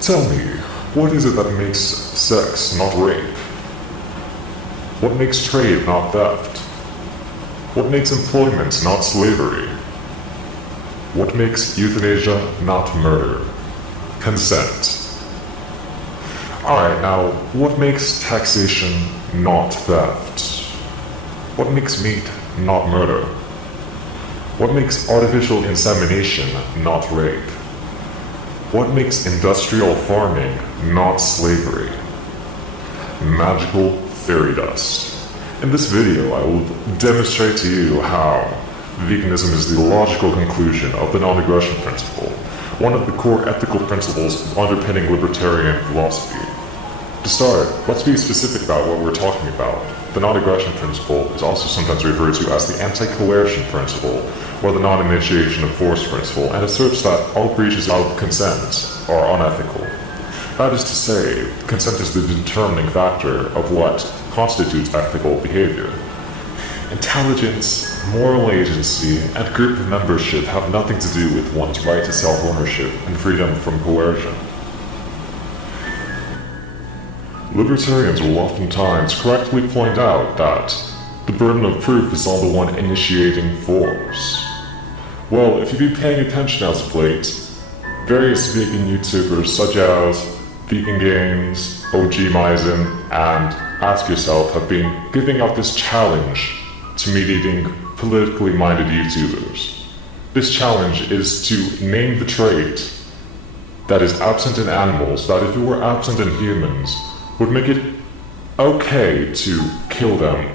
Tell me, what is it that makes sex not rape? What makes trade not theft? What makes employment not slavery? What makes euthanasia not murder? Consent. Alright, now, what makes taxation not theft? What makes meat not murder? What makes artificial insemination not rape? What makes industrial farming not slavery? Magical fairy dust. In this video, I will demonstrate to you how veganism is the logical conclusion of the non-aggression principle, one of the core ethical principles underpinning libertarian philosophy. To start, let's be specific about what we're talking about. The non-aggression principle is also sometimes referred to as the anti-coercion principle, or the non-initiation of force principle, and asserts that all breaches of consent are unethical. That is to say, consent is the determining factor of what constitutes ethical behavior. Intelligence, moral agency, and group membership have nothing to do with one's right to self-ownership and freedom from coercion. Libertarians will oftentimes correctly point out that the burden of proof is on the one initiating force. Well, if you've been paying attention as of late, various vegan YouTubers such as Vegan Games, OG Maizen, and Ask Yourself have been giving out this challenge to meat-eating, politically minded YouTubers. This challenge is to name the trait that is absent in animals that if it were absent in humans would make it okay to kill them.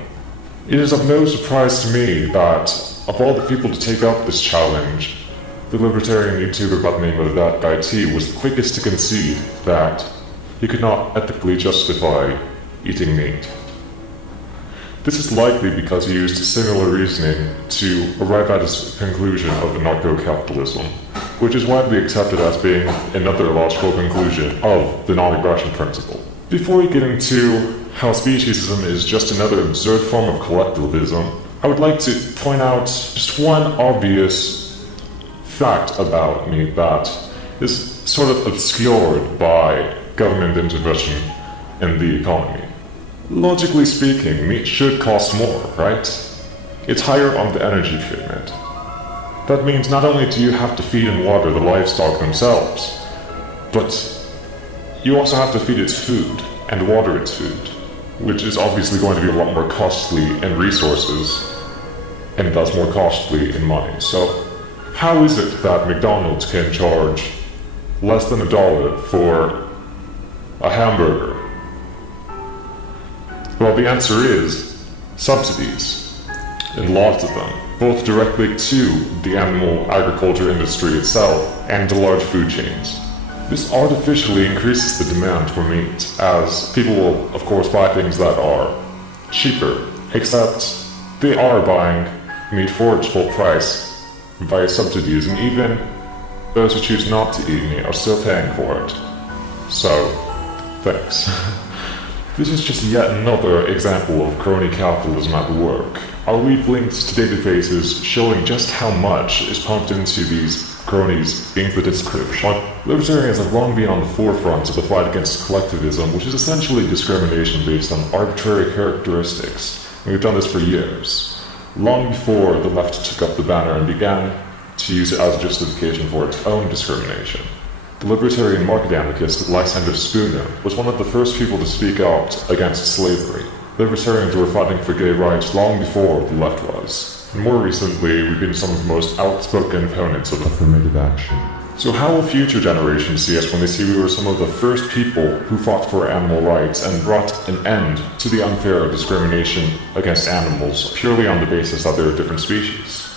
It is of no surprise to me that of all the people to take up this challenge, the libertarian YouTuber by the name of That Guy T was the quickest to concede that he could not ethically justify eating meat. This is likely because he used similar reasoning to arrive at his conclusion of anarcho-capitalism, which is widely accepted as being another logical conclusion of the non-aggression principle. Before we get into how speciesism is just another absurd form of collectivism, I would like to point out just one obvious fact about meat that is sort of obscured by government intervention in the economy. Logically speaking, meat should cost more, right? It's higher on the energy pyramid. That means not only do you have to feed and water the livestock themselves, but you also have to feed its food and water its food, which is obviously going to be a lot more costly in resources and thus more costly in money. So how is it that McDonald's can charge less than $1 for a hamburger? Well, the answer is subsidies, and lots of them, both directly to the animal agriculture industry itself and to large food chains. This artificially increases the demand for meat, as people will, of course, buy things that are cheaper, except they are buying meat for its full price via subsidies, and even those who choose not to eat meat are still paying for it. So, thanks. This is just yet another example of crony capitalism at work. I'll leave links to databases showing just how much is pumped into these cronies in the description. Libertarians have long been on the forefront of the fight against collectivism, which is essentially discrimination based on arbitrary characteristics. And we've done this for years, long before the left took up the banner and began to use it as a justification for its own discrimination. The libertarian market anarchist Lysander Spooner was one of the first people to speak out against slavery. Libertarians were fighting for gay rights long before the left was. And more recently, we've been some of the most outspoken opponents of affirmative action. So how will future generations see us when they see we were some of the first people who fought for animal rights and brought an end to the unfair discrimination against animals purely on the basis that they're a different species?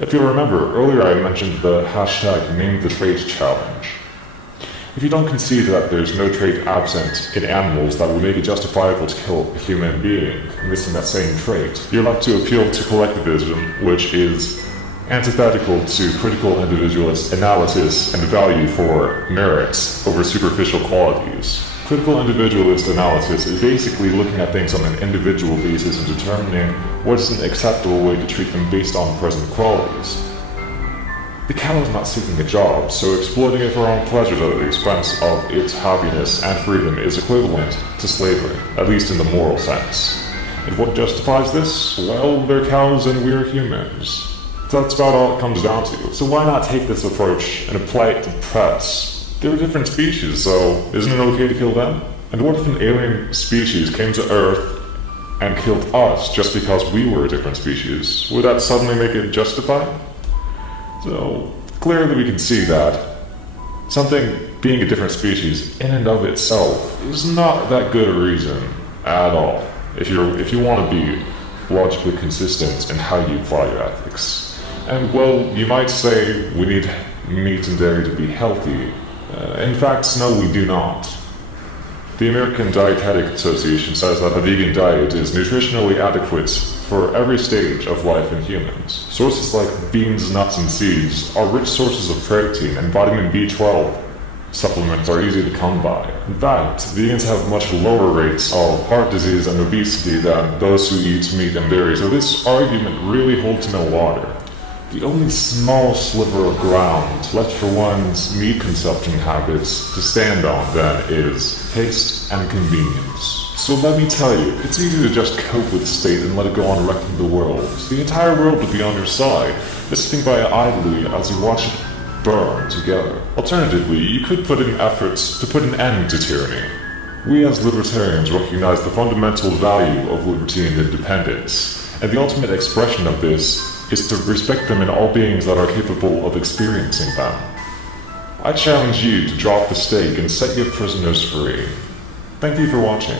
If you'll remember, earlier I mentioned the hashtag #NameTheTrait challenge. If you don't concede that there's no trait absent in animals that would make it justifiable to kill a human being missing that same trait, you're left to appeal to collectivism, which is antithetical to critical individualist analysis and value for merits over superficial qualities. Critical individualist analysis is basically looking at things on an individual basis and determining what is an acceptable way to treat them based on present qualities. The cow is not seeking a job, so exploiting it for our own pleasures at the expense of its happiness and freedom is equivalent to slavery, at least in the moral sense. And what justifies this? Well, they're cows and we're humans. That's about all it comes down to. So why not take this approach and apply it to pets? They're a different species, so isn't it okay to kill them? And what if an alien species came to Earth and killed us just because we were a different species? Would that suddenly make it justified? So, clearly we can see that something being a different species in and of itself is not that good a reason at all, if you want to be logically consistent in how you apply your ethics. And well, you might say we need meat and dairy to be healthy. In fact, no, we do not. The American Dietetic Association says that a vegan diet is nutritionally adequate for every stage of life in humans. Sources like beans, nuts, and seeds are rich sources of protein, and vitamin B12 supplements are easy to come by. In fact, vegans have much lower rates of heart disease and obesity than those who eat meat and dairy, so this argument really holds no water. The only small sliver of ground left for one's meat consumption habits to stand on, then, is taste and convenience. So let me tell you, it's easy to just cope with the state and let it go on wrecking the world. The entire world would be on your side, just sitting by idly as you watch it burn together. Alternatively, you could put in efforts to put an end to tyranny. We as libertarians recognize the fundamental value of liberty and independence, and the ultimate expression of this is to respect them in all beings that are capable of experiencing them. I challenge you to drop the stake and set your prisoners free. Thank you for watching.